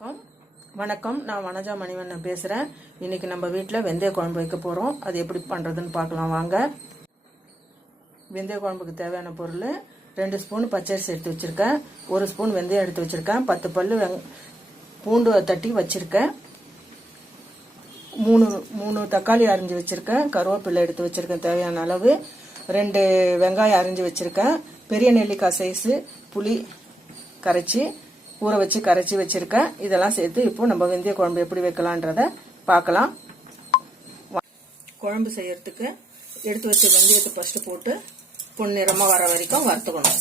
வணக்கம். வணக்கம். நான் வனஜா மணிவண்ணன் பேசுகிறேன் இன்னைக்கு நம்ம வீட்டில் வெந்தய குழம்பு வைக்க போகிறோம் அது எப்படி பண்ணுறதுன்னு பார்க்கலாம் வாங்க. வெந்தய குழம்புக்கு தேவையான பொருள் ரெண்டு ஸ்பூன் பச்சரிசி எடுத்து வச்சுருக்கேன். ஒரு ஸ்பூன் வெந்தயம் எடுத்து வச்சுருக்கேன். பத்து பல் வெங் பூண்டு தட்டி வச்சுருக்கேன். மூணு மூணு தக்காளி அரிஞ்சு வச்சுருக்கேன். கருவேப்பிலை எடுத்து வச்சுருக்கேன் தேவையான அளவு. ரெண்டு வெங்காயம் அரிஞ்சு வச்சுருக்கேன். பெரிய நெல்லிக்காய் சைஸு புளி கரைச்சி ஊற வச்சு கரைச்சி வச்சிருக்கேன். இதெல்லாம் சேர்த்து இப்போ நம்ம வெந்தய குழம்பு எப்படி வைக்கலான்றத பார்க்கலாம். குழம்பு செய்யறதுக்கு எடுத்து வச்ச வெந்தயத்தை ஃபஸ்ட்டு போட்டு பொன்னிறமாக வர வரைக்கும் வறுத்துக்கணும்.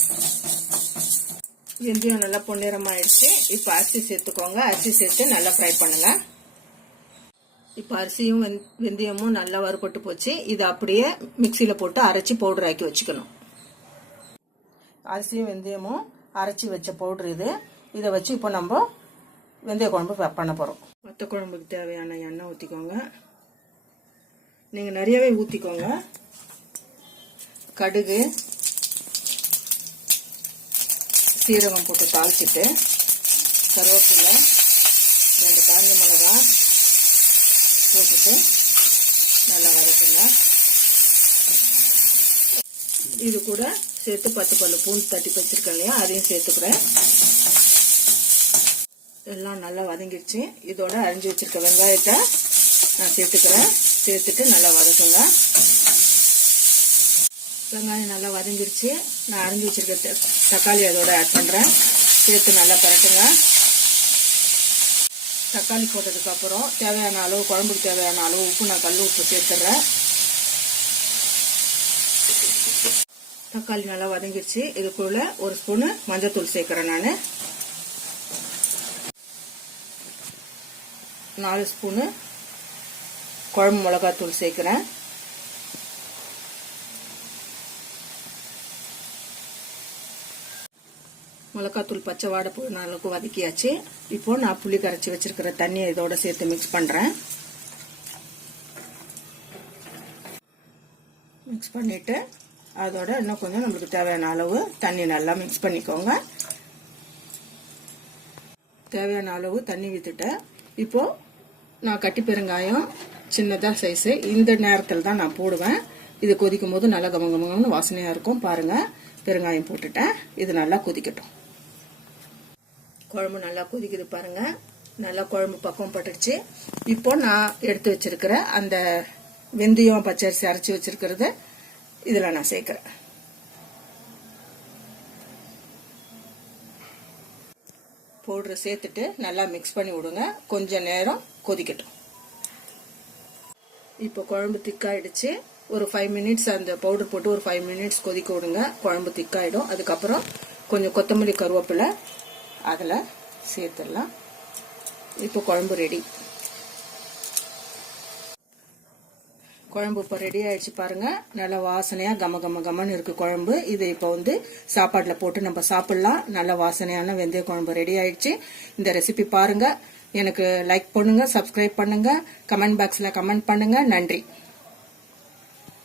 வெந்தயம் நல்லா பொன்னிறமாயிடுச்சு. இப்போ அரிசி சேர்த்துக்கோங்க. அரிசி சேர்த்து நல்லா ஃப்ரை பண்ணுங்க. இப்போ அரிசியும் வெந்- வெந்தயமும் நல்லா வறுபட்டு போச்சு. இதை அப்படியே மிக்சியில் போட்டு அரைச்சி பவுடர் ஆக்கி வச்சுக்கணும். அரிசியும் வெந்தயமும் அரைச்சி வச்ச பவுடர் இது. இதை வச்சு இப்போ நம்ம வெந்தய குழம்பு பண்ண போகிறோம் வத்த குழம்புக்கு தேவையான எண்ணெய் ஊற்றிக்கோங்க நீங்கள் நிறையவே ஊற்றிக்கோங்க கடுகு சீரகம் போட்டு தாளிச்சிட்டு கருவேப்பிலை ரெண்டு காஞ்ச மிளகா போட்டுட்டு நல்லா வதக்குங்க. இது கூட சேர்த்து பத்து பல்லு பூண்டு தட்டி வச்சுருக்கேன் இல்லையா? அதையும் சேர்த்துக்கிறேன். எல்லாம் நல்லா வதங்கிடுச்சு. இதோட அரிஞ்சு வச்சிருக்க வெங்காயத்தை நான் சேர்த்துக்கிறேன். சேர்த்துட்டு நல்லா வதக்குங்க. வெங்காயம் நல்லா வதங்கிடுச்சு. நான் அரிஞ்சு வச்சிருக்க தக்காளி அதோட ஆட் பண்ணுறேன் சேர்த்து நல்லா பரட்டுங்க. தக்காளி போட்டதுக்கு அப்புறம் தேவையான அளவு குழம்புக்கு தேவையான அளவு உப்பு நான் கல் உப்பு சேர்த்துட்றேன் தக்காளி நல்லா வதங்கிடுச்சு. இதுக்குள்ள ஒரு ஸ்பூனு மஞ்சத்தூள் சேர்க்குறேன் நான். நாலு ஸ்பூனு குழம்பு மிளகாத்தூள் சேர்க்குறேன். மிளகாத்தூள் பச்சை வாடை போன அளவுக்கு வதக்கியாச்சு. இப்போ நான் புளி கரைச்சி வச்சிருக்கிற தண்ணியை இதோட சேர்த்து மிக்ஸ் பண்ணுறேன் மிக்ஸ் பண்ணிட்டு அதோட இன்னும் கொஞ்சம் நம்மளுக்கு தேவையான அளவு தண்ணி நல்லா மிக்ஸ் பண்ணிக்கோங்க. தேவையான அளவு தண்ணி விட்டுட்டேன் இப்போ நான் கட்டி பெருங்காயம் சின்னதாக சைஸு இந்த நேரத்தில் தான் நான் போடுவேன். இது கொதிக்கும் போது நல்லா கம கமகம்னு வாசனையாக இருக்கும். பாருங்கள் பெருங்காயம் போட்டுட்டேன். இது நல்லா கொதிக்கட்டும். குழம்பு நல்லா கொதிக்குது பாருங்கள் நல்லா குழம்பு பக்கம் பட்டுடுச்சு. இப்போ நான் எடுத்து வச்சிருக்கிற அந்த வெந்தயம் பச்சரிசி அரைச்சி வச்சிருக்கிறத இதில் நான் சேர்க்குறேன். பவுடரை சேர்த்துட்டு நல்லா மிக்ஸ் பண்ணி விடுங்க. கொஞ்சம் நேரம் கொதிக்கட்டும். இப்போ குழம்பு திக்காயிடுச்சு. ஒரு ஃபைவ் மினிட்ஸ் அந்த பவுடர் போட்டு ஒரு ஃபைவ் மினிட்ஸ் கொதிக்க விடுங்க. குழம்பு திக்காயிடும். அதுக்கப்புறம் கொஞ்சம் கொத்தமல்லி கருவேப்பிலை அதில் சேர்த்துடலாம். இப்போ குழம்பு ரெடி குழம்பு இப்போ ரெடி ஆயிடுச்சு பாருங்க. நல்ல வாசனையாக கம கம கமன்னு இருக்கு குழம்பு. இது இப்போ வந்து சாப்பாட்டில் போட்டு நம்ம சாப்பிட்லாம். நல்ல வாசனையான வெந்தய குழம்பு ரெடி ஆயிடுச்சு. இந்த ரெசிபி பாருங்கள் எனக்கு லைக் பண்ணுங்க சப்ஸ்கிரைப் பண்ணுங்க கமெண்ட் பாக்ஸில் கமெண்ட் பண்ணுங்க. நன்றி.